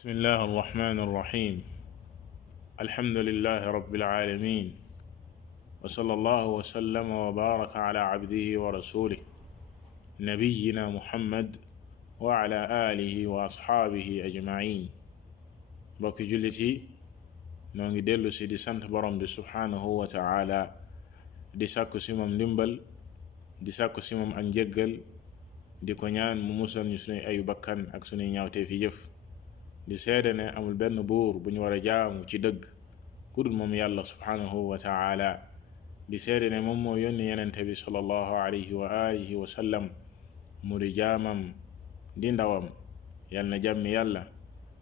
بسم الله الرحمن الرحيم. الحمد لله رب العالمين، وصلى الله وسلم وبارك على عبده ورسوله نبينا محمد وعلى آله وأصحابه أجمعين. بوكي جلتي نونغي ديلو سي دي سانت بروم بي سبحانه وتعالى، دي ساكو سيمم ديمبال، دي ساكو سيمم ak njeggal, di ko ñaan mu musal ñu suñu ayu bakkan ak suñu ñaawte fi jëf. di seede ne amul benn buur bu ñu war a jaamu ci dëgg ku dul moom yàlla subhanahu wa taala. di seede ne moom moo yónni yenente bi sallallahu alayhi wa alihi wa sallam mu di jaamam di ndawam. yal na jàmmi yàlla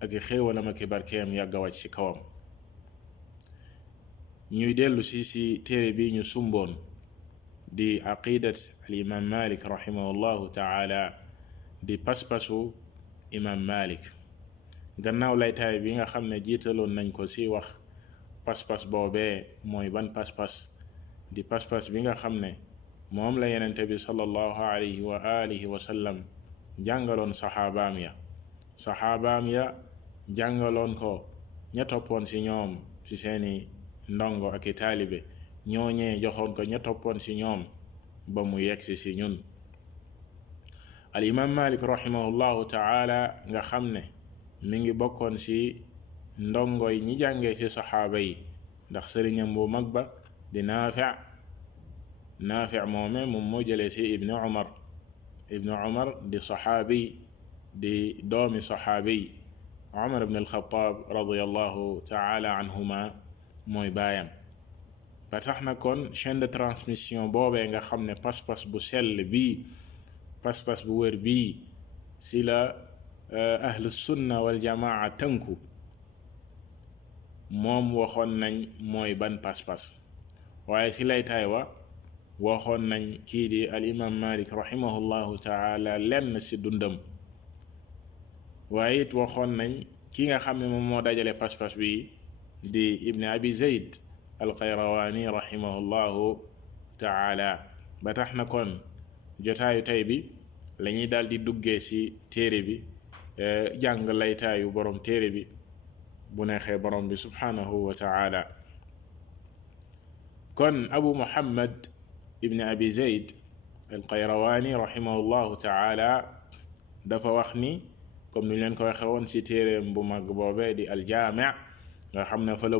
ak xéewalam ak barkeem yàgg a wàcc ci kawam. ñuy dellu si téere bi ñu sumboon di aqidat al imam malik rahimahullahu taala, di paspasu imam malik. gannaaw laytaay bi nga xam ne jiitaloon nañ ko ci wax pas-pas boobee mooy ban pas-pas, di pas-pas bi nga xam ne moom la yenente bi sallallahu alayhi wa alihi wa sallam jàngaloon saxaabaam ya jàngaloon ko ña toppoon ci ñoom ci seeni ndongo ak i taalibe, ñooñee joxoon ko ña toppoon ci ñoom ba mu yegsi ci ñun. al imam malik rahimahullahu taala nga xam ne mi ngi bokkoon ci ndongo yi ñi jàngee ci saxaaba yi, ndax sëriñam bu mag ba di naafi moome moom moo jëlee ci ibnu umar di saxaabi, di doomi saxaabi umar ibn al-Khattab radiyallahu taala anhuma mooy baayam. ba tax na kon chaîne de transmission boobee nga xam ne pas-pas bu sell bii, pas-pas bu wér bii ci la ahlu sunna wal jamaa tënku, moom waxoon nañ mooy ban pas-pas. waaye ci laytaay wa waxoon nañ kii di al imam malik rahimahullahu taala lenn ci dundam, waaye it waxoon nañ ki nga xam ne moom moo dajale pas-pas bi di ibn abi zayd al qayrawani rahimahullahu taala. ba tax na kon jotaayu tey bi lañuy daal di duggee ci téere bi, jàng laytaayu borom téere bi bu neexee borom bi subhanahu wa taala. kon abu muhammad ibn abi zayd al qayrawani rahimahullahu taala dafa wax ni, comme ni leen ko waxe woon ci téereem bu mag boobee di al jaami' nga xam ne fa la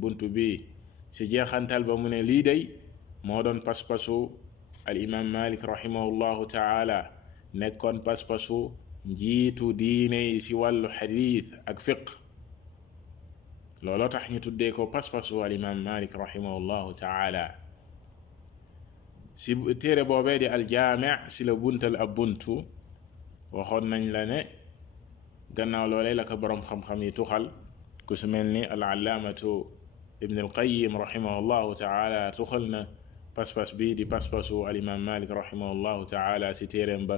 buntu bi ci jeexantal ba mu ne lii day moo doon paspasu al imam malik rahimahullahu taala, nekkoon paspasu njiitu diine yi ci wàllu xadiis ak fiqh. looloo tax ñu tuddee ko pas-pasu al imam malik rahimahullahu taala. ci téere boobee di al jaami' ci la buntal ab buntu. waxoon nañ la ne gannaaw loolee la ko boroom xam-xam yi tuxal, ku su mel ni al allaamatu ibn al qayyim rahimahullahu taala tuxal na pas-pas bi di pas-pasu al imam malik rahimahullahu taala ci téereem ba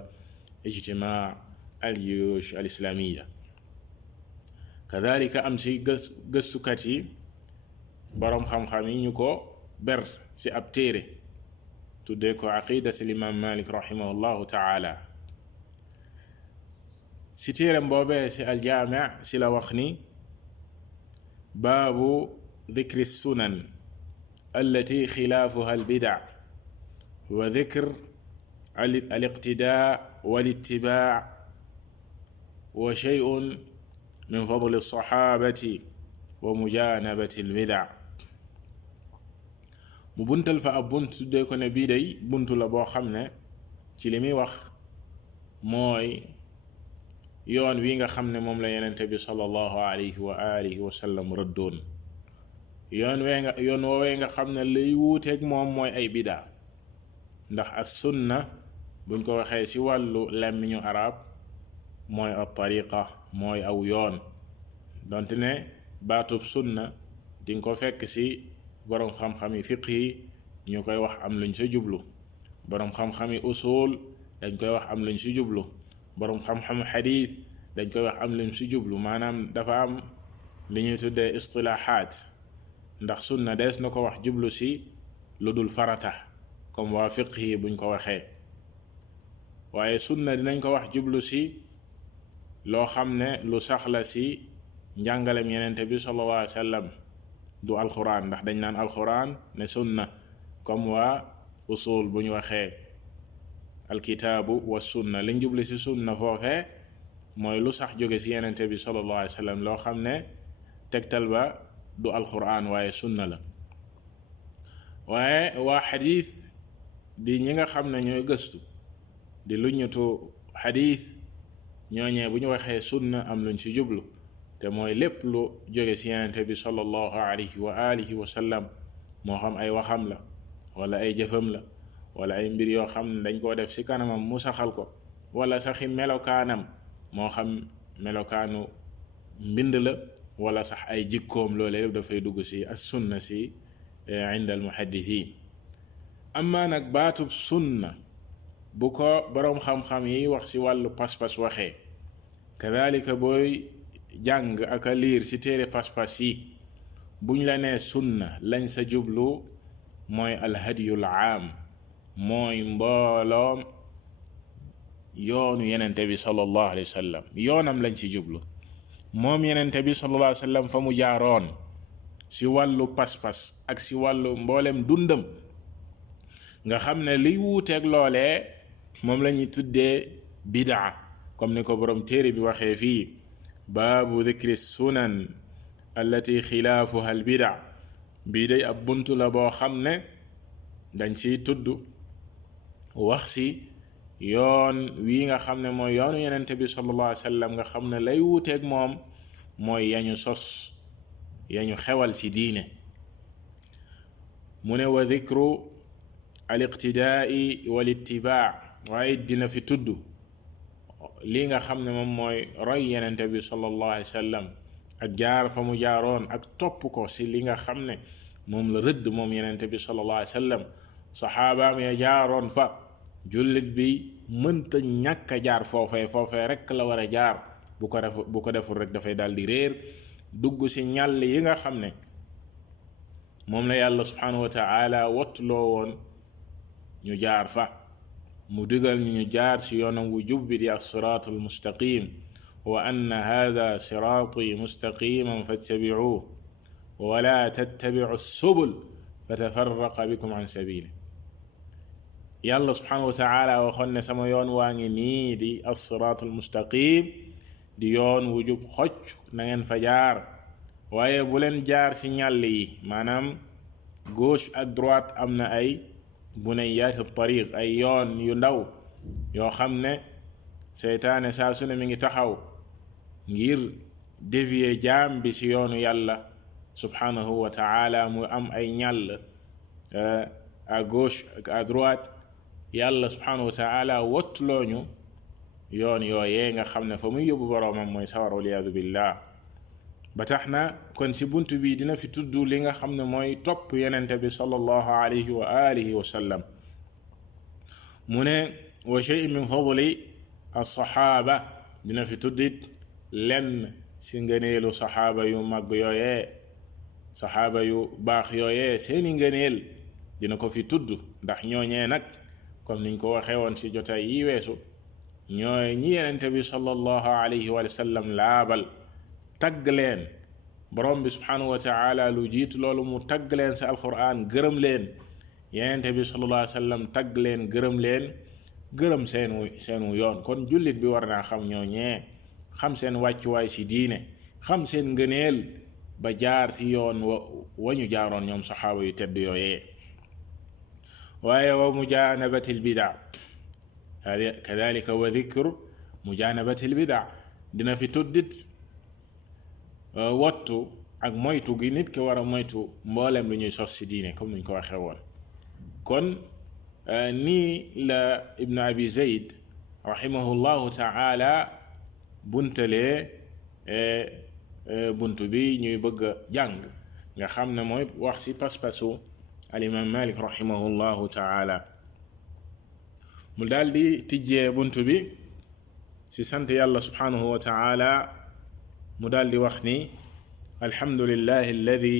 ijtimaa al juyush al islamiya. kadhalika am ci gëstukat yi boroom xam-xam yi ñu ko ber ci ab téere tuddee ko aqidat al imam malik rahimahullahu taala. ci téereem boobee ci al jaami' ci la wax ni baabu dhikri sunan allati xilaafuha al bid'a wa dhikr al iqtidaa wal ittibaa wa shay'un min fadli as-sahabati wa mujanabati al-bid'a. mu buntal fa ab bunt tuddee ko ne bii day buntu la boo xam ne ci li muy wax mooy yoon wi nga xam ne moom la yenente bi sallallahu alayhi wa alihi wa sallam rëddoon. yoon woowee nga xam ne lay wuuteeg moom mooy ay bida, ndax as sunna buñ ko waxee ci wàllu làmmiñu arab mooy at tariqa, mooy aw yoon. donte ne baatub sunna di nga ko fekk ci boroom xam-xam yi fiqh yi ñu koy wax am luñ ci jublu, boroom xam-xam yi usul dañ koy wax am luñ ci jublu, boroom xam-xam xadiis dañ koy wax am luñ ci jublu. maanaam dafa am li ñuy tuddee istilahaat, ndax sunna dees na ko wax jublu ci lu dul farata comme waa fiqh yi buñ ko waxee, waaye sunna dinañ ko wax jublu ci loo xam ne lu sax la si njàngalem yenente bi sallallahu alayhi wa sallam du alquran, ndax dañ naan alquran ne sunna, comme waa usul bu ñu waxee alkitaabu wa sunna liñ jubli si sunna foofee mooy lu sax jóge si yenente bi sallallahu alayhi wa sallam loo xam ne tegtal ba du alquran waaye sunna la. waaye waa xadiis di ñi nga xam ne ñooy gëstu di luññatu xadiis, ñooñee bu ñu waxee sunna am luñ ci jublu, te mooy lépp lu jóge ci yenente bi sallallahu alayhi wa alihi wa sallam, moo xam ay waxam la wala ay jëfam la wala ay mbir yoo xam ne dañ koo def ci kanamam mu saxal ko, wala saxi melokaanam, moo xam melokaanu mbind la wala sax ay jikkoom, loolu lépp dafay dugg ci as sunna ci inda al muhaddithin. amma nag baatub sunna bu ko boroom xam-xam yi wax ci wàllu pas-pas waxee, kadalika booy jàng ak a liir ci téere pas-pas yi, buñ la nee sunna lañ sa jublu mooy alhadiyul aam, mooy mbooloom yoonu yenente bi sallallahu alayhi wa sallam, yoonam lañ ci jublu moom yenente bi sallallahu alayhi wa sallam fa mu jaaroon ci wàllu pas-pas ak ci wàllu mboolem dundam, nga xam ne liy wuuteeg loolee moom la ñuy tuddee bidaa, comme ni ko borom téere bi waxee fii baabu dhikri sunan allati xilaafuha al bidaa. bii day ab buntu la boo xam ne dañ ciy tudd wax ci yoon wii nga xam ne mooy yoonu yenente bi sallallahu alayhi wa sallam, nga xam ne lay wuuteeg moom mooy yañu sos, yañu xewal ci diine. mu ne wa dhikru al iqtidaai wal ittibaa, waaye dina fi tudd lii nga xam ne moom mooy roy yenente bi sallallahu alayhi wa sallam ak jaar fa mu jaaroon ak topp ko ci li nga xam ne moom la rëdd moom yenente bi sallallahu alayhi wa sallam, saxaabaam ya jaaroon fa. jullit bi mënta ñàkk a jaar foofee rekk la war a jaar, bu ko deful rek dafay daal di réer, dugg ci ñàll yi nga xam ne moom la yàlla subhanahu wa ta'ala wattuloo woon ñu jaar fa. mu digal ñu jaar ci yoonam wu jubbi di as-siraatul mustaqim, wa anna hadha siraati mustaqiman fattabi'uhu wa la tattabi'u as-subul fatafarraqa bikum an sabili. yàlla subhanahu wa ta'ala waxoon ne sama yoon waa ngi nii di as-siraatul mustaqim, di yoon wu jub xocc, na ngeen fa jaar, waaye bu leen jaar ci ñàll yi, maanaam gauche ak droite am na ay bunayaati tariq, ay yoon yu ndaw yoo xam ne seytaane saa su ne mi ngi taxaw ngir dévier jaam bi ci yoonu yàlla subhanahu wa ta'ala. mu am ay ñàll à gauche ak à droite, yàlla subhanahu wa ta'ala wottulooñu yoon yooyee nga xam ne fa muy yóbbu boroomam mooy sawar, waliyaadu billah. ba tax na kon ci bunt bi dina fi tudd li nga xam ne mooy topp yenente bi sallallahu alayhi wa alihi wa sallam. mu ne wa shay min fadli as-saxaaba, dina fi tuddit lenn ci ngëneelu saxaaba yu mag yooyee, saxaaba yu baax yooyee seeni ngëneel dina ko fi tudd, ndax ñooñee nag comme niñ ko waxee woon ci jotaay yi weesu, ñooy ñi yenente bi sallallahu alayhi wa sallam laabal, tagg leen. borom bi subhanahu wa ta'ala lu jiitu loolu mu tagg leen ci alquran, gërëm leen. yenente bi sallallahu alayhi wa sallam tagg leen, gërëm seenu yoon. kon jullit bi war naa xam ñooñee, xam seen wàccuwaay ci diine, xam seen ngëneel, ba jaar ci yoon wa ñu jaaroon ñoom saxaaba yu tedd yooyee. waaye wa mujanabati al bida, kadalika wa dhikr mujanabati al bida, dina fi tuddit wattu ak moytu gi nit ki war a moytu mboolem lu ñuy sos ci diine, comme nuñ ko waxee woon. kon nii la ibn abi zayd rahimahullahu ta'ala buntalee buntu bi ñuy bëgg a jàng, nga xam ne mooy wax ci pas-pasu al imam malik rahimahullahu ta'ala. mu daldi tijjee buntu bi ci sant yàlla subhanahu wa ta'ala, mu daldi wax ni alhamdulillahi alladi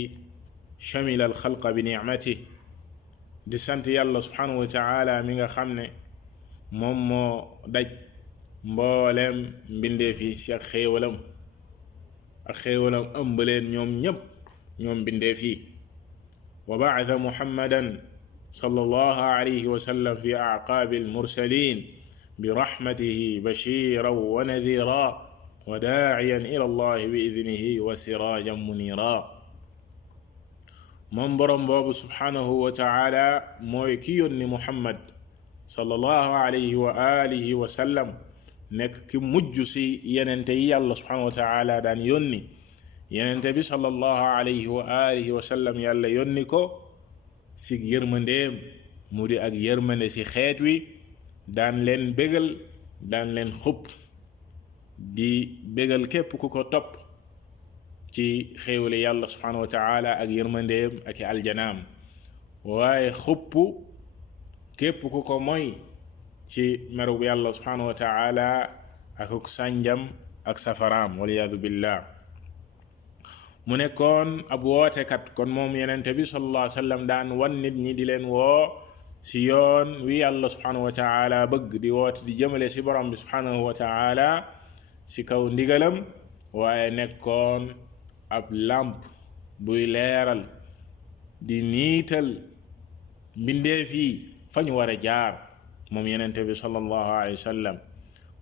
shamila alxalqa bi nicmatihi, di sant yàlla subhanahu wa ta'ala mi nga xam ne moom moo daj mboolem mbindeef yi ci ak xéewalam ëmb leen ñoom ñépp ñoom mbindeef yi wa ba'atha muhammadan sallallahu alayhi wa sallam fi a'qaabi al-mursaliin bi rahmatihi bashiran wa nadhiran wa daa'iyan ila allahi bi idnihi wa siraajan muniira moom boroom boobu subhaanahu wa ta'ala mooy ki yónni muhammad sallallahu alayhi wa alihi wa sallam nekk ki mujj ci yenente yi yàlla subhaanahu wa ta'ala daan yónni yenente bi sallallahu alayhi wa alihi wa sallam yàlla yónni ko ci yërmandeem mu di ak yërmande ci xeet wi daan leen bégal daan leen xupp di bégal képp ku ko topp ci xéewali yàlla subhanahu wa ta'ala ak yërmandeem ak aljanaam waaye xupp képp ku ko moy ci meru yàlla subhanahu wa ta'ala ak sànjam ak safaraam waliyaadu billah mu nekkoon ab wootekat kon moom yenente bi sallallahu alayhi wa sallam daan wan nit ñi di leen woo ci yoon wi yàlla subhanahu wa ta'ala bëgg di woote di jëmale ci borom bi subhanahu wa ta'ala ci kaw ndigalam waaye nekkoon ab làmp buy leeral di niital mbindeef yi fa ñu war a jaar moom yenente bi sallallahu alayhi wa sallam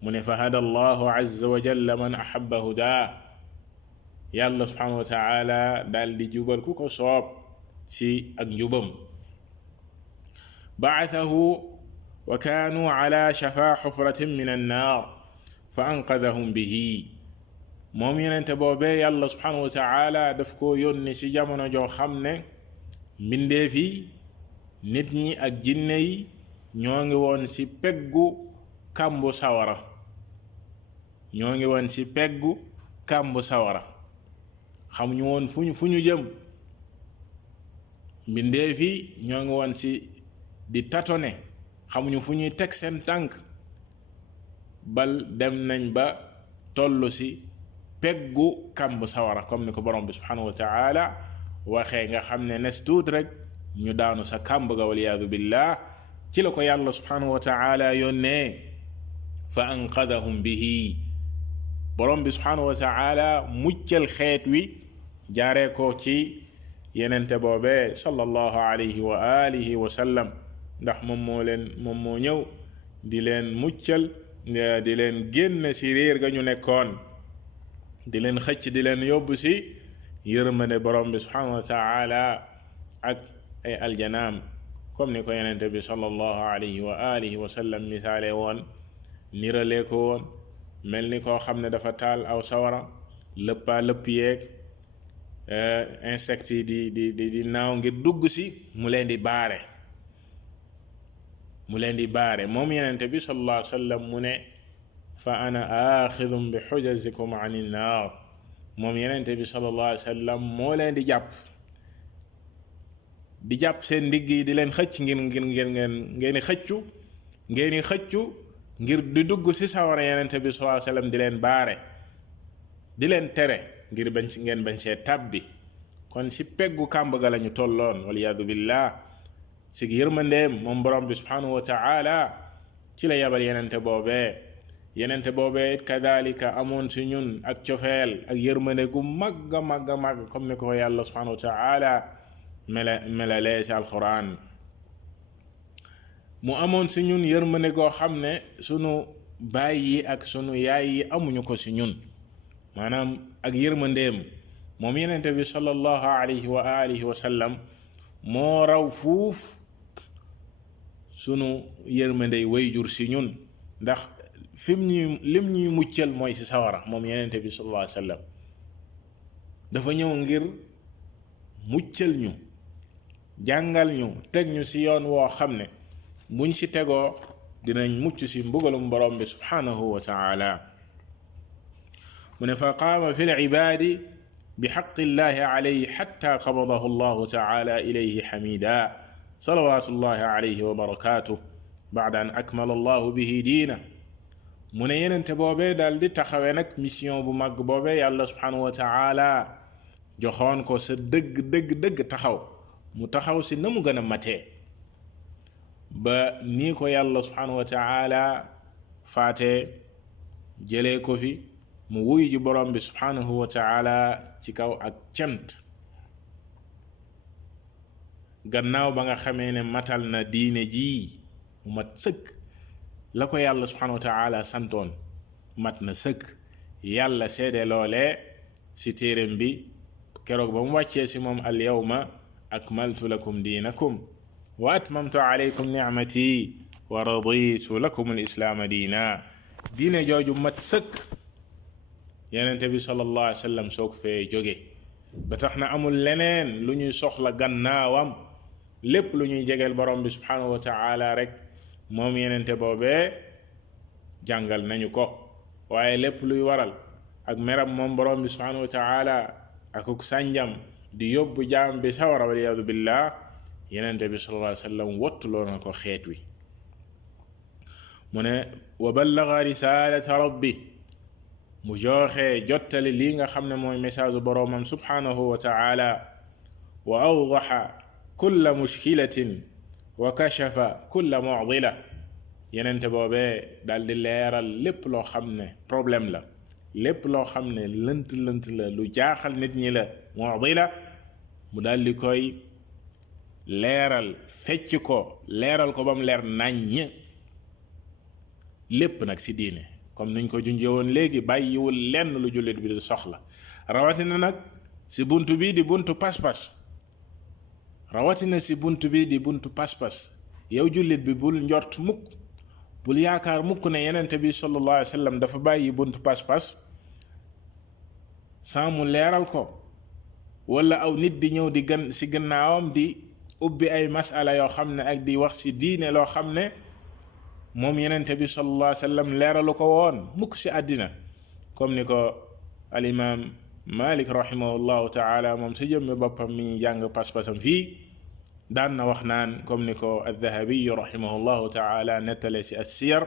mu ne fa hada allahu azza wa jalla man ahabba hudaa yàlla subhanahu wa ta'ala daal di jubal ku ko soob ci ak njubam ba'athahu wa kaanu ala shafa xufratin min annaar fa anqadahum bihi moom yenente boobee yàlla subhanahu wa ta'ala daf ko yónni ci jamono joo xam ne mbindeef yi nit ñi ak jinne yi ñoo ngi woon ci peggu kàmbu sawara ñoo ngi woon ci peggu kàmbu sawara xamuñu woon fu ñu jëm mbindeef yi ñoo ngi woon ci di tatone xamuñu fu ñuy teg seen tànk bal dem nañ ba tollu ci peggu kàmb sawara comme ni ko borom bi subhanahu wa ta'ala waxee nga xam ne nes tuut rek ñu daanu sa kàmb ga waliyaadu billah ci la ko yàlla subhanahu wa ta'ala yónnee fa anqadahum bihi borom bi subhanahu wa ta'ala muccal xeet wi jaaree ko ci yenente boobee sallallahu alayhi wa alihi wa sallam ndax moom moo ñëw di leen muccal di leen génn ci réer ga ñu nekkoon di leen xëcc di leen yóbbu ci yërmande borom bi subhanahu wa ta'ala ak ay aljanaam comme ni ko yenente bi sallallahu alayhi wa alihi wa sallam misaale woon niralee ko woon mel ni koo xam ne dafa taal aw sawara lëpp yeeg insectes yi di naaw ngir dugg ci mu leen di baare moom yenente bi sallallahu alayhi wa sallam mu ne fa ana axidum bi xujazikum an innaar moom yenente bi sallallahu alayhi wa sallam moo leen di jàpp seen ndigg yi di leen xëcc ngeen xëccu ngir di dugg ci sawara yenente bi sallallahu alayhi wa sallam di leen baare di leen tere ngir ngeen bañ see tàbbi kon ci peggu kàmb ga lañu tolloon waliyaadu billah ci yërmandeem moom borom bi subhanahu wa ta'ala ci la yabal yenente boobee it kadhalika amoon ci ñun ak cofeel ak yërmande gu màgg comme ni ko yàlla subhanahu wa ta'ala melalee ci alquran mu amoon ci ñun yërmande goo xam ne sunu baay yi ak sunu yaay yi amuñu ko ci ñun maanaam ak yërmandeem moom yenente bi sallallahu alayhi wa alihi wa sallam moo raw fuuf sunu yërmandey wayjur ci ñun ndax lim ñuy muccal mooy ci sawara moom yenente bi sallallahu alayhi wa sallam dafa ñëw ngir muccal ñu jàngal ñu teg ñu ci yoon woo xam ne buñ ci tegoo dinañ mucc ci mbugalum borom bi subhanahu wa ta'ala mu ne fa qaama fi al-ibaadi bi haqqi llahi alayhi hatta qabadahu allahu ta'ala ilayhi hamida salawatullahi alayhi wa barakatuh ba'da an akmala allahu bihi diina mu ne yenente boobee daal di taxawee nag mission bu mag boobee yàlla subhanahu wa ta'ala joxoon ko sa dëgg taxaw mu taxaw ci na mu gën a matee ba nii ko yàlla subhanahu wa ta'ala faate jëlee ko fi mu wuy ji borom bi subhanahu wa taala ci kaw ak cant gannaaw ba nga xamee ne matal na diine jii mu mat sëkk la ko yàlla subhanahu wa taala santoon mat na sëkk yàlla seede loolee si téeréem bi keroog ba mu wàccee si moom al yawma akmaltu lakum diinakum wa atmamtu alaykum nicmati wa raditu lakum al islaama diina diine jooju mat sëkk yenente bi sallallahu alayhi wa sallam soog fee jóge ba tax na amul leneen lu ñuy soxla gannaawam lépp lu ñuy jegeel borom bi subhanahu wa taala rek moom yenente boobee jàngal nañu ko waaye lépp luy waral ak meram moom borom bi subhanahu wa taala akuk sànjam di yóbbu jaam bi sawara waliyadu billah yenente bi sallallahu alayhi wa sallam wottuloo na ko xeet wi mu ne wa ballaga risalata rabbi mu jooxe jottali lii nga xam ne mooy message boroomam subhanahu wa taala wa awdaxa kulla mushkilatin wa kashafa kulla mucdila yenente boobee daal di leeral lépp loo xam ne problème la lépp loo xam ne lënt la lu jaaxal nit ñi la mucdila mu daal di koy leeral fecc ko leeral ko ba mu leer naññ lépp nag ci diine comme niñ ko junjee woon léegi bàyyiwul lenn lu jullit bi di soxla rawatina nag ci buntu bi di buntu pas-pas rawatina ci buntu bi di buntu pas-pas yow jullit bi bul njort mukk bul yaakaar mukk ne yenente bi sallallahu alayhi wa sallam dafa bàyyi buntu pas-pas sans mu leeral ko wala aw nit di ñëw di gën ci gannaawam di ubbi ay masala yoo xam ne ak di wax ci diine loo xam ne moom yenente bi sallallahu alayhi wa sallam leeralu ko woon mukk ci àddina comme ni ko al imam malik rahimahullahu taala moom ci jëmmi boppam mi jàng pas-pasam fii daan na wax naan comme ni ko al-Dhahabi rahimahullahu taala nettale ci as-siyar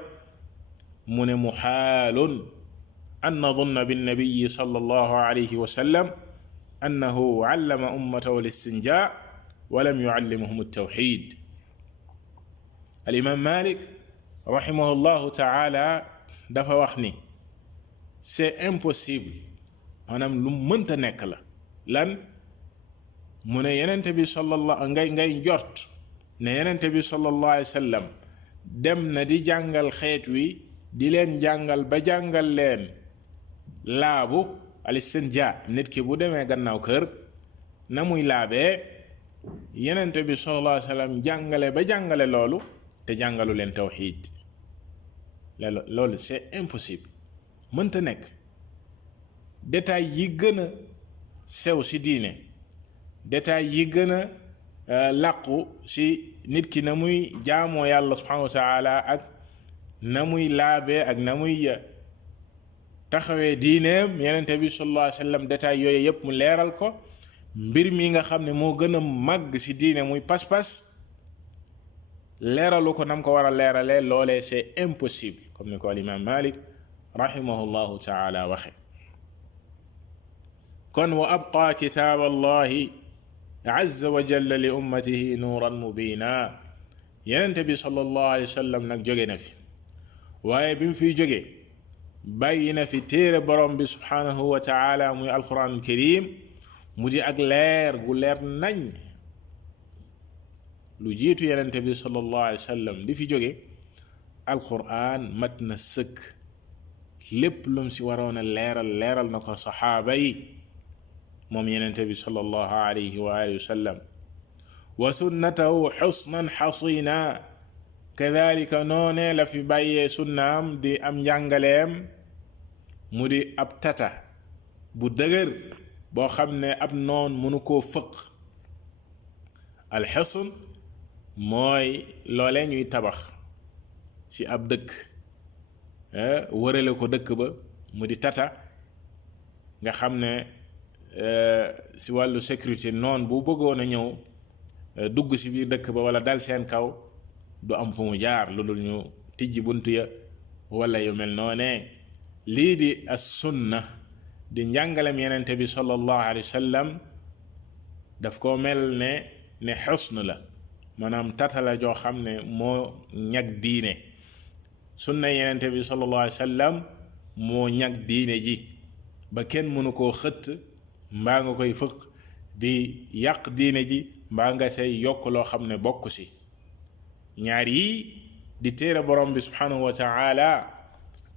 mu ne muxaalun an nadunna binnabiyi sallallahu alayhi wa sallam annahu allama ummatahu al-istinjaa wa lam yuallimhum at-tawxid al imam malik rahimahullahu taala dafa wax ni c'est impossible maanaam lu mënta nekk la lan mu ne yenente bi sallallahu ngay njort ne yenente bi sallallahu alayhi wa sallam dem na di jàngal xeet wi di leen jàngal ba jàngal leen laabu al-istinja nit ki bu demee gannaaw kër na muy laabee yenente bi sallallahu alayhi wa sallam jàngale ba jàngale loolu te jàngalu leen tawxiid loolu c'est impossible mënta nekk détail yi gën a sew ci diine détail yi gën a làqu ci nit ki na muy jaamoo yàlla subhanahu wa taala ak na muy laabee ak na muy taxawee diineem yenente bi sallallahu alayhi wa sallam détail yooyu yépp mu leeral ko mbir mi nga xam ne moo gën a màgg ci diine muy pas-pas leeralu ko nam ko war a leeralee loolee c'est impossible comme ni ko al imam malik rahimahullahu taala waxe kon wa abqa kitaab allahi azza wa jalla li ummatihi nuuran mubina yenente bi sallallahu alayhi wa sallam nag jóge na fi waaye bi mu fiy jógee bàyyi na fi téere borom bi subhanahu wa taala muy alquranul karim mu di ak leer gu leer nañ lu jiitu yenente bi sallallahu alayhi wa sallam di fi jóge alquran mat na sëkk lépp lum si waroon a leeral na ko saxaaba yi moom yenente bi sallallahu alayhi wa alihi wa sallam wa sunnatahu xusnan xasina kadalika noonee la fi bàyyee sunnaam di am njàngaleem mu di ab tata bu dëgër boo xam ne ab noon mënu koo fëq alxusn mooy loolee ñuy tabax ci ab dëkk wërale ko dëkk ba mu di tata nga xam ne ci wàllu sécurité noon bu bëggoon a ñëw dugg ci biir dëkk ba walla dal seen kaw du am fu mu jaar lu dul ñu tijji bunt ya walla yu mel noonee lii di as sunna di njàngalem yenente bi sallallahu alayhi wa sallam daf ko mel ne xusn la maanaam tata la joo xam ne moo ñag diine sunna yenente bi sallallahu alayhi wa sallam moo ñag diine ji ba kenn mënu koo xëtt mbaa nga koy fëq di yàq diine ji mbaa nga say yokk loo xam ne bokk si ñaar yi di téere borom bi subhanahu wa ta'ala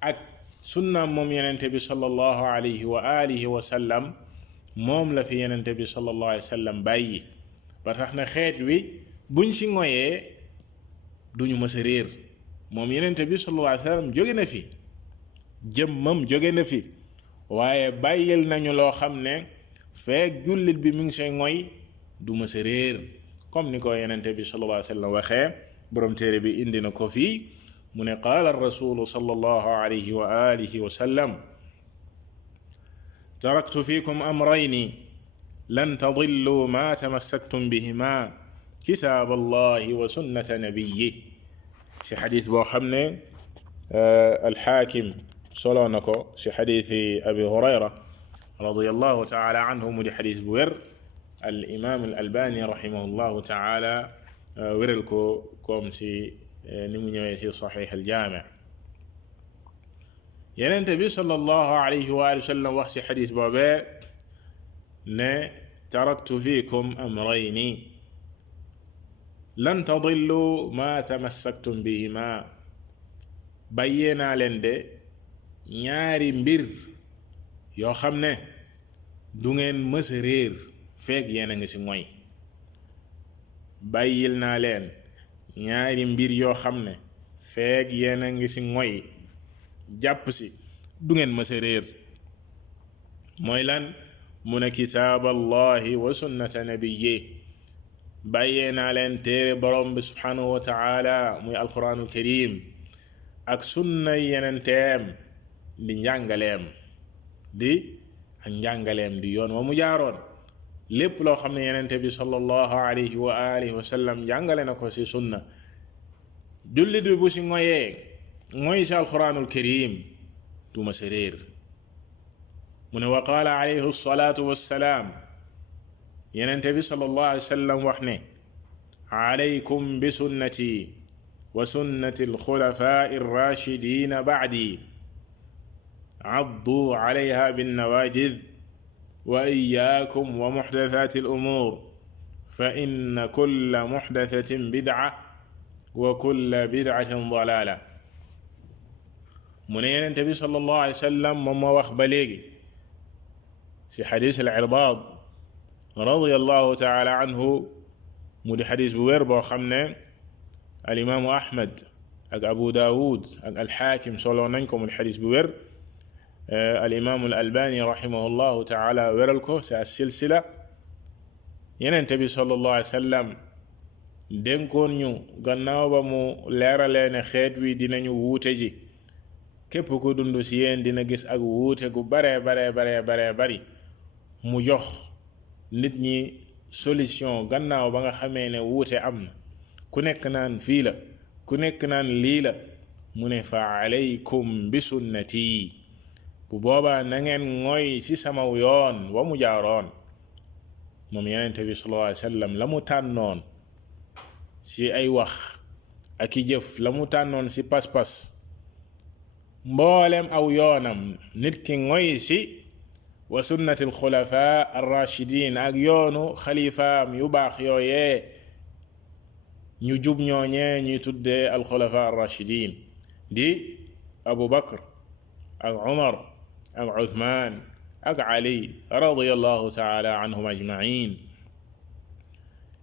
ak sunnaam moom yenente bi sallallahu alayhi wa alihi wa sallam moom la fi yenente bi sallallahu alayhi wa sallam bàyyi ba tax na xeet wi buñ ci ngoyee duñu mës a réer moom yenente bi sallallahu alayhi wa sallam jóge na fi jëmmam jóge na fi waaye bàyyil nañu loo xam ne feek jullit bi mi ngi say ngoy du mës a réer comme ni ko yenente bi sallallahu alayhi wa sallam waxee borom téere bi indi na ko fii mu ne qaala rasulu sallallahu alayhi wa alihi wa sallam taraktu fikum amrayni lan tadillu ma tamassaktum bihima kitaab allahi wa sunnata nabiyyi si xadis boo xam ne alxaakim soloo na ko si xadisi abi hurayra radiyallahu taala anhu mu di xadis bu wér al imam al albani rahimahullahu taala wéral ko comme si ni mu ñëwee si saxiix al jaami yenente bi sallallahu alayhi wa sallam wax si xadis boobee ne taraktu fiikum amrayni lan tadillu ma tamassaktum bihima bàyyee naa leen de ñaari mbir yoo xam ne du ngeen mës a réer feek yéen a ngi ci ngoy bàyyil naa leen ñaari mbir yoo xam ne feek yéen a ngi ci ngoy jàpp ci du ngeen mës a réer mooy lan mu ne kitaaballahi wa sunnata nabiyyi bàyyee naa leen téere borom bi subhanahu wa ta'ala muy alquranul karim ak sunna yenenteem di njàngaleem di ak njàngaleem di yoon wa mu jaaroon lépp loo xam ne yenente bi sallallahu alayhi wa alihi wa sallam njàngale na ko ci sunna jullit bi bu ci ngoyee ngoy ci alquranul karim du ma sa réer mu ne wa qaala alayhi salaatu wassalaam yenente bi sallallahu alayhi wa sallam wax ne alaykum bi sunnati wa sunnati alxulafaa'i arrashidina ba'di addu alayha binnawaajid wa iyyaakum wa muxdathaati al-umuur fa inna kulla muxdathatin bid'a wa kulla bid'atin dalaala mu ne yenente bi sallallahu alayhi wa sallam moom moo wax ba léegi si xadiis al-Irbaad radiyallahu taala anhu mu di xadis bu wér boo xam ne alimaamu Ahmad ak Abu Daawud ak alxaakim solo nañ ko mu di xadis bu wér alimaamu al-Albani rahimahullahu taala wéral ko si as-silsila yenente bi sallallahu alayhi wa sallam dénkoon ñu gannaaw ba mu leeralee ne xeet wi dinañu wuute ji képp ku dund si yéen dina gis ak wuute gu baree bari mu jox nit ñi solution gannaaw ba nga xamee ne wuute am na ku nekk naan fii la ku nekk naan lii la mu ne fa alaykum bi sunnati bu boobaa na ngeen ngoy ci samaw yoon wa mu jaaroon moom yenente bi sallallahu alayhi wa sallam la mu tànnoon ci ay wax ak i jëf la mu tànnoon ci pas-pas mboolem aw yoonam nit ki ngoy ci wa sunnati alxulafa arrachidin ak yoonu xalifaam yu baax yooyee ñu jub ñooñee ñuy tuddee alxulafa arrachidin di Abu Bakr ak Umar ak Uthman ak Ali radiyallahu taala anhum ajmain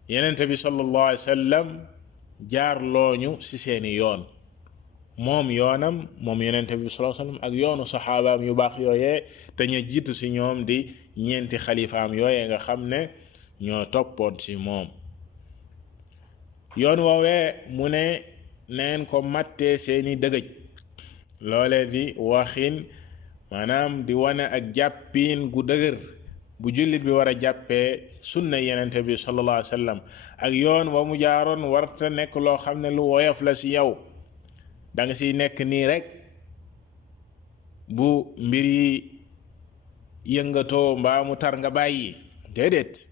yenente bi sallallahu alayhi wa sallam jaar looñu ci seeni yoon moom yoonam moom yenente bi sallallahu alayhi wa sallam ak yoonu saxaabaam yu baax yooyee te ñu jiitu ci ñoom di ñeenti xalifaam yooyee nga xam ne ñoo toppoon ci moom yoon woowee mu ne neen ko mattee seeni dëgëj loole di waxin maanaam di wane ak jàppiin gu dëgër bu jullit bi war a jàppee sunna yenente bi sallallahu alayhi wa sallam ak yoon wa mu jaaroon warta nekk loo xam ne lu woyof la ci yow da nga siy nekk nii rek bu mbir yi yëngatoo mbaa mu tar nga bàyyi déedéet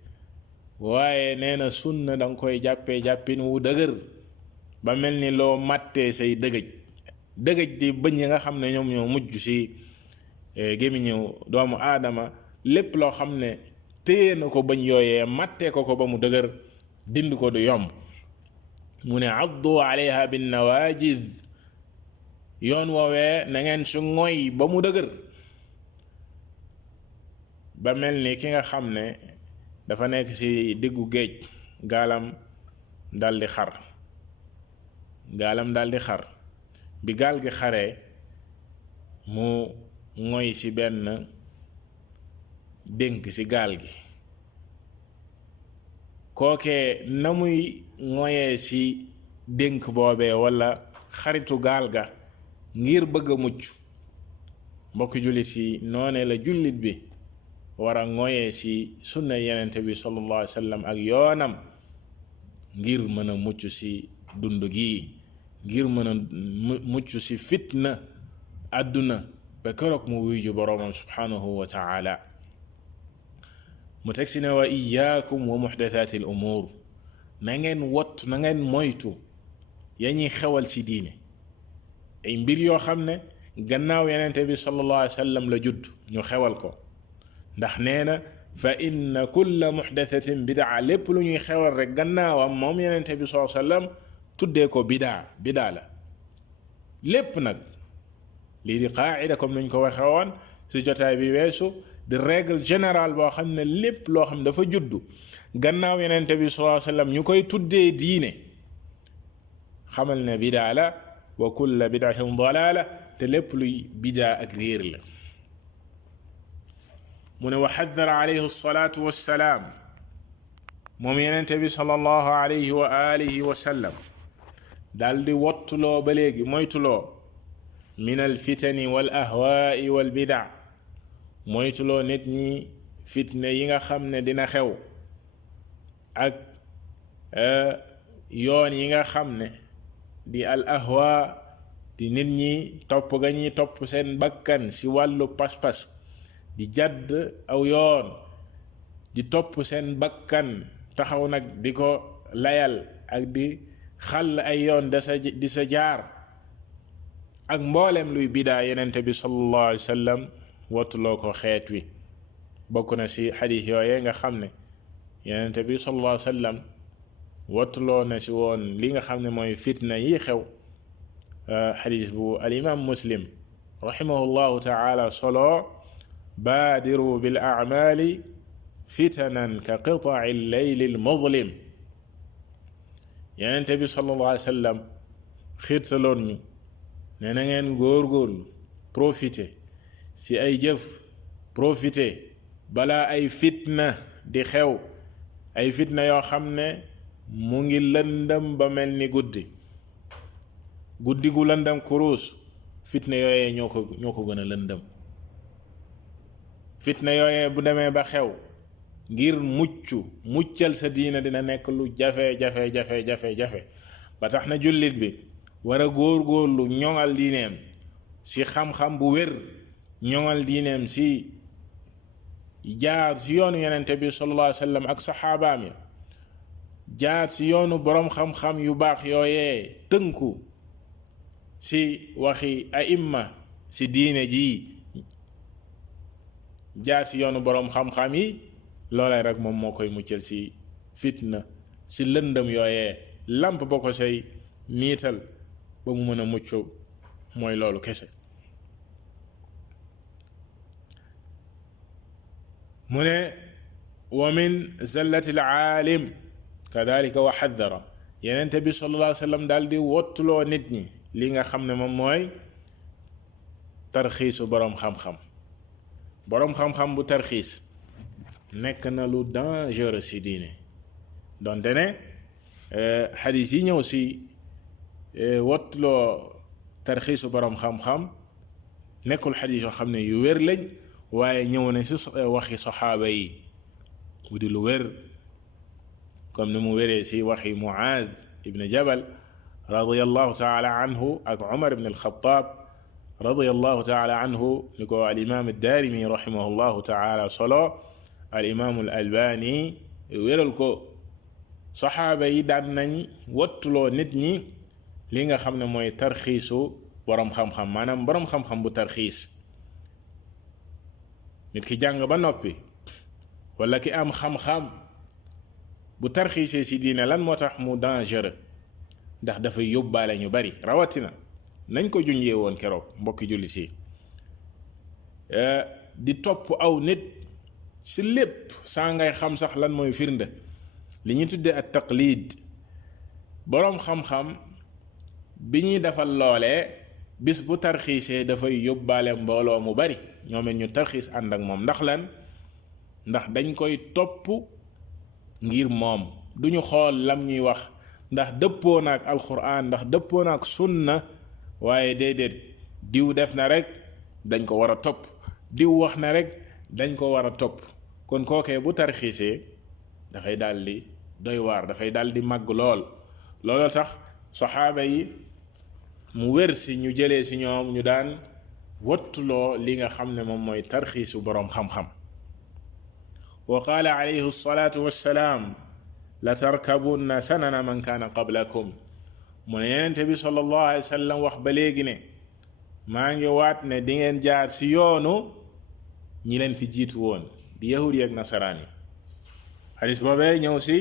waaye nee na sunna da nga koy jàppee jàppin wu dëgër ba mel ni loo màttee say dëgëj di bëñ yi nga xam ne ñoom ñoo mujj ci gémmiñu doomu aadama lépp loo xam ne téye na ko bañ yooyee mattee ko ba mu dëgër dind ko du yomb mu ne addu alayha bin nawaajiz yoon woowee na ngeen su ngoy ba mu dëgër ba mel ni ki nga xam ne dafa nekk ci diggu géej gaalam daldi xar bi gaal gi xaree mu ngoy ci benn dénk ci gaal gi kookee na muy ngoyee ci dénk boobee walla xaritu gaal ga ngir bëgg a mucc mbokki jullit yi noone la jullit bi war a ngoyee ci sunna yenente bi sallallahu alayhi wa sallam ak yoonam ngir mën a mucc ci dund gi ngir mën a mucc ci fitna àdduna ba keroog mu wuy ju boroomam subhanahu wa ta'ala mu teg ci ne wa iyaakum wa muhdathaati al umuur na ngeen moytu ya ñuy xewal ci diine ay mbir yoo xam ne gannaaw yenente bi sallallahu alayhi wa sallam la judd ñu xewal ko ndax nee na fa inna kulla muhdathatin bidaa lépp lu ñuy xewal rek gannaawam moom yenente bi sallallahu alayhi wa sallam tuddee ko bidaa la lépp nag lii di qaacida comme nañ ko waxe woon ci jotaay bi weesu di règle générale boo xam ne lépp loo xam ne dafa juddu gannaaw yenente bi sallallahu alayhi wa sallam ñu koy tuddee diine xamal ne bidaa la wa kulla bidaatin dalaala te lépp luy bidaa ak réer la mu ne wa xaddara alayhi salaatu wassalaam moom yenente bi sallallahu alayhi wa alihi wa sallam daal di wottuloo ba léegi moytuloo min al fitani wal ahwaai wal bidaa moytuloo nit ñi fitne yi nga xam ne dina xew ak yoon yi nga xam ne di al ahwa di nit ñi topp ga ñuy topp seen bakkan ci wàllu pas-pas di jadd aw yoon di topp seen bakkan taxaw nag di ko layal ak di xàll ay yoon di sa jaar ak mboolem luy bidaa yenente bi sallallahu alayhi wa sallam wattuloo ko xeet wi bokk na ci xadiis yooyee nga xam ne yenente bi sallallahu alayhi wa sallam wattuloo na ci woon li nga xam ne mooy fitna yi xew xadiis bu alimam muslim rahimahullahu taala solo baadiru bil a'maali fitanan ka qita'i al-layli al-muzlim yenente bi sallallahu alayhi wa sallam xiirtaloon ñu ne na ngeen góorgóorlu profité ci ay jëf profité balaa ay fitna di xew ay fitna yoo xam ne mu ngi lëndëm ba mel ni guddi gu lëndëm kuruus fitna yooyee ñoo ko gën a lëndëm fitna yooyee bu demee ba xew ngir muccal sa diina dina nekk lu jafe ba tax na jullit bi war a góorgóorlu ñoŋal diineem ci xam-xam bu wér ñoŋal diineem ci jaar ci yoonu yenente bi sallallahu alayhi wa sallam ak saxaabaam ya jaar ci yoonu boroom xam-xam yu baax yooyee tënku ci waxi aimma ci diine ji jaar ci yoonu boroom xam-xam yi loolay rek moom moo koy muccal ci fitna ci lëndëm yooyee lamp ba ko say niital ba mu mën a mucc mooy loolu kese mu ne wa min zallati al-aalim kadhalika wa xaddara yenente bi sallallahu alayhi wa sallam daal di wottuloo nit ñi li nga xam ne moom mooy tarxiisu boroom xam-xam bu tarxiis nekk na lu dangereux ci diine donte ne xadiis yi ñëw ci wottuloo tarxiisu boroom xam-xam nekkul xadiis yoo xam ne yu wér lañ waaye ñëw na ci waxi saxaaba yi bu di lu wér comme ni mu wéree ci waxi Muaaz ibn Jabal radiyallahu taala anhu ak Umar ibn al-Khattab radiyallahu taala anhu ni ko al imaam ad-Daarimi rahimahullahu taala solo al imaam al-Albani wéral ko saxaaba yi daan nañ wattuloo nit ñi li nga xam ne mooy tarxiisu boroom xam-xam maanaam boroom xam-xam bu tarxiis nit ki jàng ba noppi wala ki am xam-xam bu tarxiisee ci diine lan moo tax mu dangereux ndax dafay yóbbaale ñu bari rawatina nañ ko junjee woon keroog mbokki jullit yi di topp aw nit ci lépp saa ngay xam sax lan mooy firnde li ñuy tuddee at taqlid boroom xam-xam bi ñuy defal loolee bis bu tarxiisee dafay yóbbaale mbooloo mu bari ñoom it ñu tarxiis ànd ak moom ndax lan ndax dañ koy topp ngir moom duñu xool lam ñuy wax ndax dëppoo naak alquran ndax dëppoo naak sunna waaye déedéet diw def na rek dañ ko war a topp diw wax na rek dañ ko war a topp kon kookee bu tarxiisee dafay daldi doy waar dafay daldi màgg lool loolu tax saxaaba yi mu wér si ñu jëlee si ñoom ñu daan wattuloo li nga xam ne moom mooy tarxiisu boroom xam-xam wa qaala alayhi salaatu wassalaam la tarkabunna sanana man kaana qablakum mu ne yenente bi sallallahu alayhi wa sallam wax ba léegi ne maa ngi waat ne di ngeen jaar ci yoonu ñi leen fi jiitu woon di yahud yi ak nasaraan yi xadis boobee ñëw ci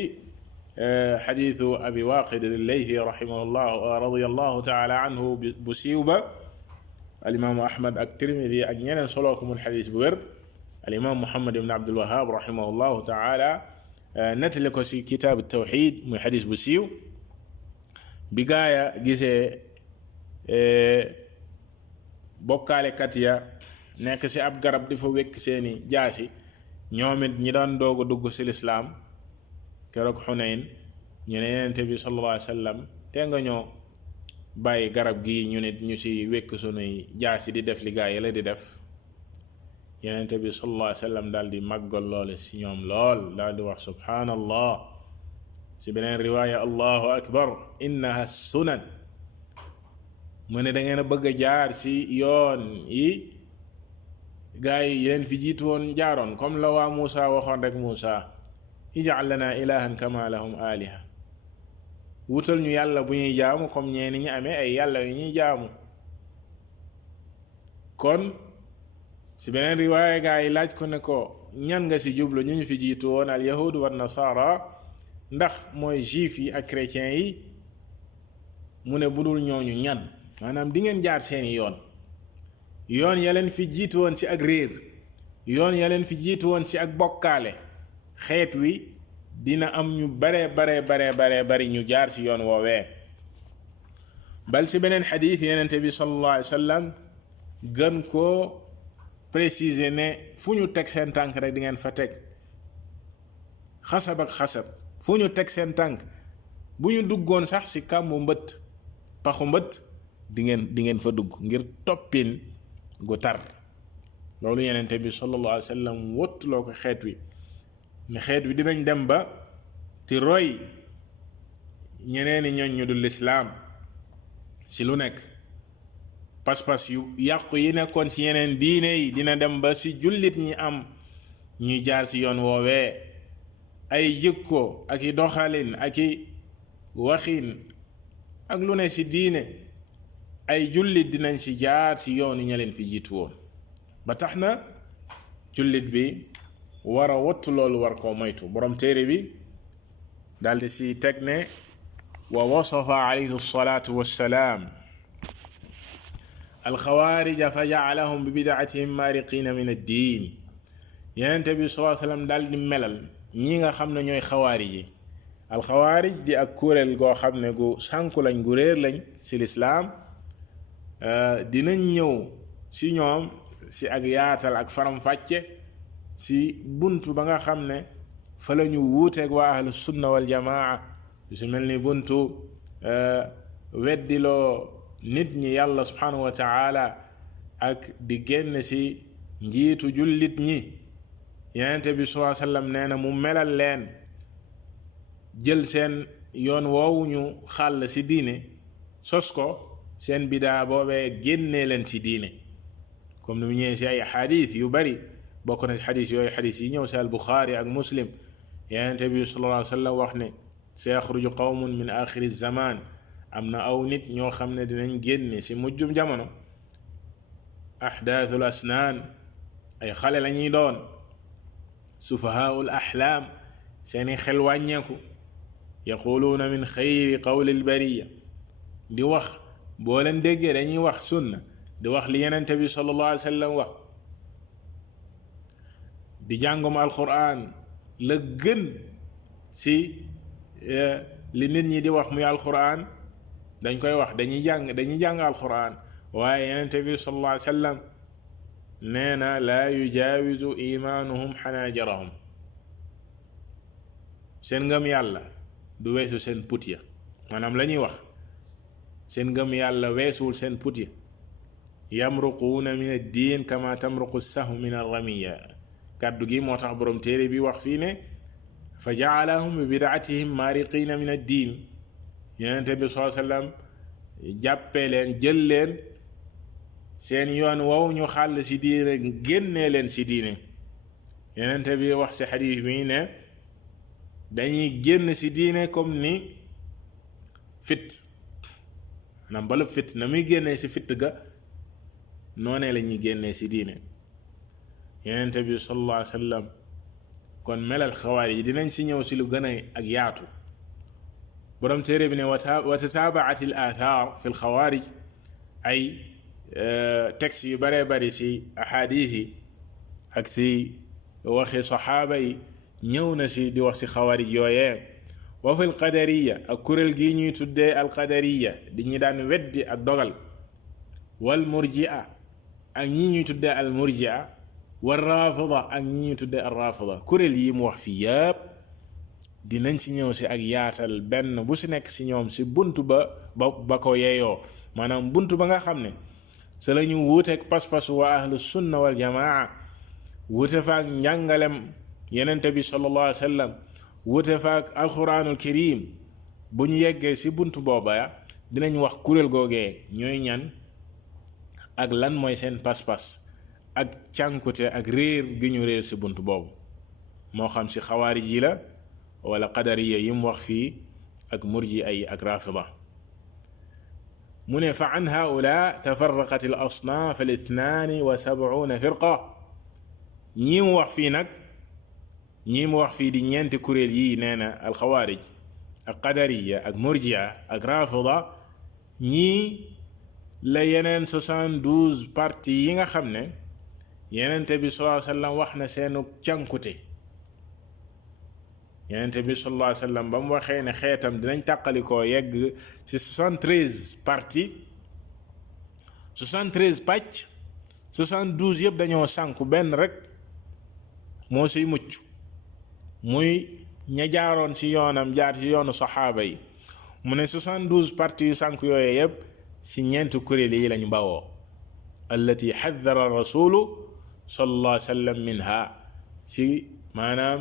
xadiisu abi waaqid al-laythi rahimahullah radiyallahu taala anhu bu siiw ba alimaamu ahmad ak tirmidi ak ñeneen soloo ko mun xadis bu wér alimaam muhammad ibn abdul wahab rahimahullahu taala nettali ko ci kitaabu tawxid muy xadis bu siiw bi gaaya gisee bokkaalekat ya nekk ci ab garab di fa wekk seeni jaasi ñoom it ñi daan doog a dugg ci lislaam keroog Xunayn ñu ne Yonent bi sallallahu alayhi wa sallam te nga ñoo bàyyi garab gi ñu nit ñu ci wekk sunuy jaasi di def li gaa yi la di def Yonent bi sallallahu alayhi wa sallam daal di màggal loole ci ñoom lool daal di wax subhaanallah ci beneen riwaaya allahu akbar innaha sunan mu ne da ngeen a bëgg a jaar ci yoon yi gaa yi leen fi jiitu woon jaaroon comme la waa Muusa waxoon rek Muusa ij'al lana ilahan kama lahum aliha wutal ñu yàlla bu ñuy jaamu comme ñeeni ñi amee ay yàlla yu ñuy jaamu kon ci beneen riwaaya gaa yi laaj ko ne ko ñan nga ci jublu ñu fi jiitu woon al yahud wa nasara ndax mooy juif yi ak chrétiens yi mu ne budul ñooñu ñan maanaam di ngeen jaar seeni yoon ya leen fi jiitu woon ci ak réer yoon ya leen fi jiitu woon ci ak bokkaale xeet wi dina am ñu bare ñu jaar ci yoon woowee bal ci beneen xadiis Yonent bi sallallahu alayhi wa sallam gën koo préciser ne fu ñu teg seen tànk rek di ngeen fa teg xasab ak xasab fu ñu teg seen tànk bu ñu duggoon sax ci kàmbu mbëtt paxu mbëtt di ngeen fa dugg ngir toppin gu tar loolu Yonent bi sallallahu alayhi wa sallam wottuloo ko xeet wi ne xeet wi dinañ dem ba ti roy ñeneeni ñoñ ñu dul lislaam ci lu nekk pas-pas yu yàqu yi nekkoon ci yeneen diine yi dina dem ba ci jullit ñi am ñuy jaar ci yoon woowee ay jikko ak i doxalin ak i waxin ak lu ne ci diine ay jullit dinañ ci jaar ci yoonu ña leen fi jiitu woon ba tax na jullit bi war a wattu loolu war koo moytu borom téere bi daldi ci teg ne wa wasafa alayhi salaatu wassalaam alxawaarija fa jacalahum bi bidaatihim maariqiina min addiin Yonent bi sallallahu alayhi wa sallam daldi melal ñi nga xam ne ñooy xawaarij yi alxawaarij di ak kuréel goo xam ne gu sànku lañ gu réer lañ ci lislaam dinañ ñëw ci ñoom ci ak yaatal ak faram-fàcce ci buntu ba nga xam ne fa la ñu wuuteeg waa ahlu sunna wal jamaa su mel ni buntu weddiloo nit ñi yàlla subhanahu wa taala ak di génn ci njiitu jullit ñi Yonent bi sallallahu alayhi wa sallam nee na mu melal leen jël seen yoon woowu ñu xàll ci diine sos ko seen bidaa boobee génnee leen ci diine comme ni mu ñëwee ci ay xadiis yu bari bokk na ci xadiis yooyu xadiis yi ñëw ci al Buxaari ak Muslim Yonent bi sallallahu alayhi wa sallam wax ne sayaxruju qawmun min axiri zaman am na aw nit ñoo xam ne dinañ génne ci mujjum jamono ahdaathul asnaan ay xale lañuy doon sufahaul ahlam seeni xel wàññeeku yaquluuna min xayri qawli albariya di wax boo leen déggee dañuy wax sunna di wax li yenente bi sallallahu alayhi wa sallam wax di jàngum alquran la gën si li nit ñi di wax muy alquran dañ koy wax dañuy jàng alquran waaye yenente bi sallallahu alayhi wa sallam nee na laa yujaawizu imaanuhum xanaajarahum seen ngëm yàlla du weesu seen put ya maanaam la ñuy wax seen ngëm yàlla weesuwul seen put ya yamruquuna min ad-diin kama tamruqu sahmu min ar-ramiya kàddu gi moo tax boroom téere bi wax fii ne fa jaalahum bi bidaatihim maariqiina min ad-diin yonente bi sallallahu alayhi wa sallam jàppee leen jël leen seen yoon wow ñu xàll ci diine génnee leen ci diine yonente bi wax ci xadiis bi ne dañuy génn ci diine comme ni fit maanaam balu fit na muy génnee ci fit ga noonee la ñuy génnee ci diine yonente bi sallallahu alayhi wa sallam kon melal xawaar yi dinañ ci ñëw ci lu gën a ak yaatu borom téere bi ne wa tataabaat al athar fi al xawaarij ay texte yu baree bari ci ahadis yi ak ci waxi saxaaba yi ñëw na ci di wax ci xawaarij yooyee wa fi al qadariya ak kuréel gi ñuy tuddee al qadariya di ñi daan weddi ak dogal wal murjia ak ñi ñuy tuddee al murjia wal rafida ak ñi ñuy tuddee al rafida kuréel yi mu wax fii yépp dinañ ci ñëw ci ak yaatal benn bu ci nekk ci ñoom ci bunt ba ko yeeyoo maanaam bunt ba nga xam ne sa la ñu wuuteeg pas-pasu waa ahlu sunna wal jamaa wuute faak njàngalem yenente bi sallallahu alayhi wa sallam wuute faak alquranul karim bu ñu yeggee ci bunt booba dinañ wax kuréel googee ñooy ñan ak lan mooy seen pas-pas ak cànkute ak réer gi ñu réer ci bunt boobu moo xam ci xawaarij yi la wala qadariya yi mu wax fii ak murji ay ak rafida mu ne fa an haula tafarraqat al asnaaf al ithnaani wa sab'una firqa ñii mu wax fii nag ñii mu wax fii di ñeenti kuréel yii nee na al xawaarij ak qadariya ak murjia ak rafida ñii la yeneen 72 parti yi nga xam ne yenente bi sallallahu alayhi wa sallam wax na seenu cànkute yenente bi sallallahu alayhi wa sallam ba mu waxee ne xeetam dinañ tàqalikoo yegg ci 73 parti 73 pàcc 72 yëpp dañoo sànku benn rek moo siy mucc muy ña jaaroon ci yoonam jaar ci yoonu saxaaba yi mu ne 72 parti yu sànku yooyu yëpp ci ñeenti kuréel yi lañu bawoo allati xaddara rasulu sallallahu alayhi wa sallam minha ci maanaam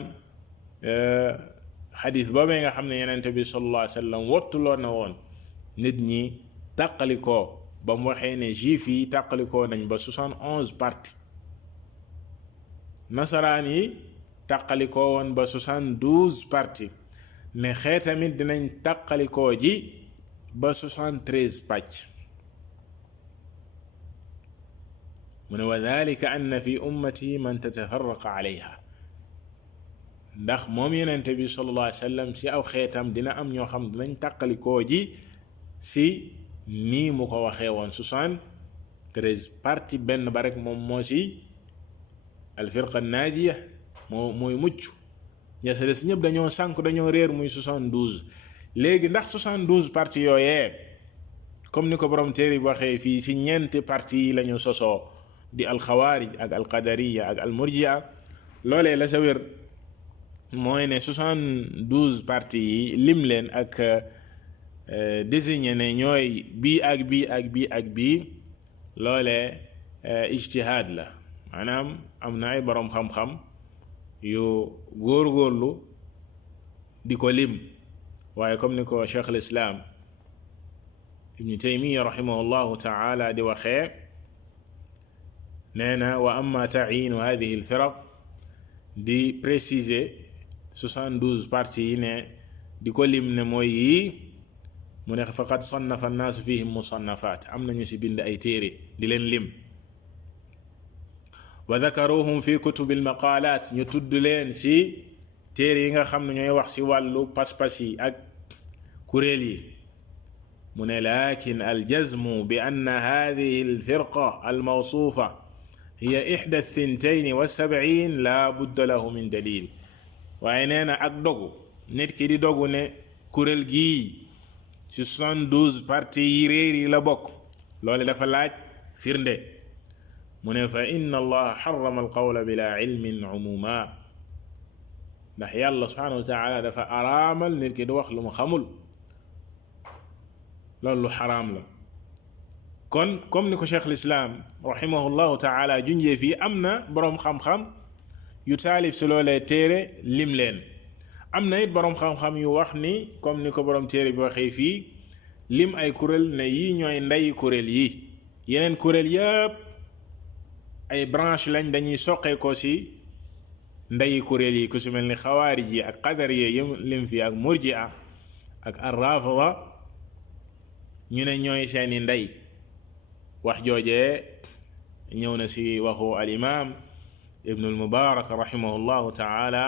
xadis boobee nga xam ne yenente bi sallallahu alayhi wa sallam wottuloo na woon nit ñi tàqalikoo ba mu waxee ne juif yi tàqalikoo nañ ba 71 parti nasaraan yi tàqalikoo woon ba 72 parti ne xeetamit dinañ tàqalikoo ji ba 73 pàcc mu ne wa dalika anna fi ummati man tatafarraqa alayha ndax moom yenente bi sallallahu alayhi wa sallam ci aw xeetam dina am ñoo xam dinañ tàqalikoo ji ci nii mu ko waxee woon 73 parti benn ba rek moom moo ci alfirqa naajiya mooy mucc ña sa des ñëpp dañoo sànku dañoo réer muy 72 léegi ndax 72 parti yooyee comme ni ko borom téere bi waxee fii ci ñeenti parti yi lañu sosoo di alxawaarij ak alqadariya ak almurjia loolee la sa wér mooy ne 72 parti yi lim leen ak désigné ne ñooy bii ak bii ak bii ak bii loolee ijtihaad la maanaam am na ay boroom xam-xam yu góorgóorlu di ko lim waaye comme ni ko cheikh al islam ibnu taymiya rahimahullahu taala di waxee nee na wa amma tayiinu hadihi al firaq di préciser 72 parti yi ne di ko lim ne mooy yii mu ne faqad sannafa annaasu fihim musannafat am nañu ci bind ay téere di leen lim wa dhakaruhum fi kutubil maqalat ñu tudd leen ci téere yi nga xam ne ñooy wax ci wàllu pas-pas yi ak kuréel yi mu ne lakin aljazmu bi anna hadhihi alfirqa almawsufa hiya ihda الثنتين والسبعين la budda lahu min dalil waaye nee na ak dogu nit ki di dogu ne kuréel gii ci 72 parti yi réer yi la bokk loolu dafa laaj firnde mu ne fa inna allaha harrama alqawla bila ilmin umuma ndax yàlla subhanahu wa taala dafa araamal nit ki di wax lu mu xamul loolu lu xaraam la kon comme ni ko cheikh l'islam rahimahullahu taala junjee fii am na boroom xam-xam yu taalif si loolee téere lim leen am na it boroom xam-xam yu wax ni comme ni ko boroom téere bi waxee fii lim ay kuréel ne yii ñooy ndeyi kuréel yi yeneen kuréel yëpp ay branche lañ dañuy soqee ko si ndeyi kuréel yi ku si mel ni xawaarij yi ak qadar yi lim fi ak murji'a ak ar-rafida ñu ne ñooy seeni ndey wax joojee ñëw na si waxu al imam ibnu al mubarak rahimahullahu taala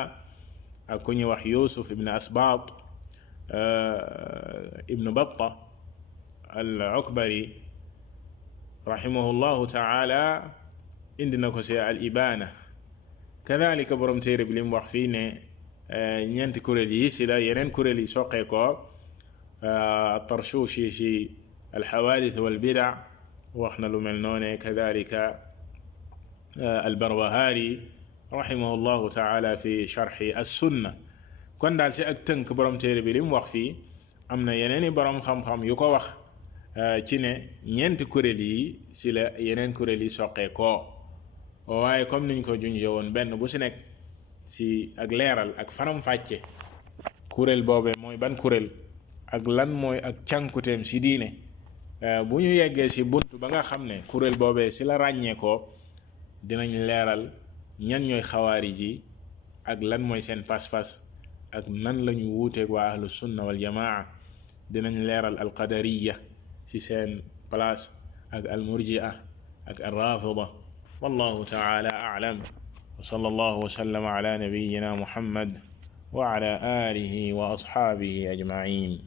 ak ku ñu wax yusuf ibn asbat ibnu batta al ukbari rahimahullahu taala indi na ko si al ibana kadhalika borom téere bi li mu wax fii ne ñeenti kuréel yi si la yeneen kuréel yi soqee ko الطرشوشي في الحوادث والبدع واحنا لو ملنونه كذلك البربهاري رحمه الله تعالى في شرح السنة كون دال سي اك تنك بروم تيري بي لم واخ في امنا يينيني بروم خام خام يوكو واخ ci ne ñeenti kuréel yi si la yeneen kuréel yi soqee ko waaye comme niñ ko junjee woon benn bu si nekk si ak leeral ak fanam fàcce kuréel boobee mooy ban kuréel ak lan mooy ak cànkuteem si diine bu ñu yeggee si bunt ba nga xam ne kuréel boobee si la ràññee ko dinañ leeral ñan ñooy xawaarij yi ak lan mooy seen pas-pas ak nan la ñu wuuteeg waa ahlu sunna wal jamaa dinañ leeral al qadariya si seen place ak al murji'a ak al rafida wallahu ta'ala a'lam wa sallallahu wa sallama ala nabiyyina muhammad wa ala alihi wa ashabihi ajma'in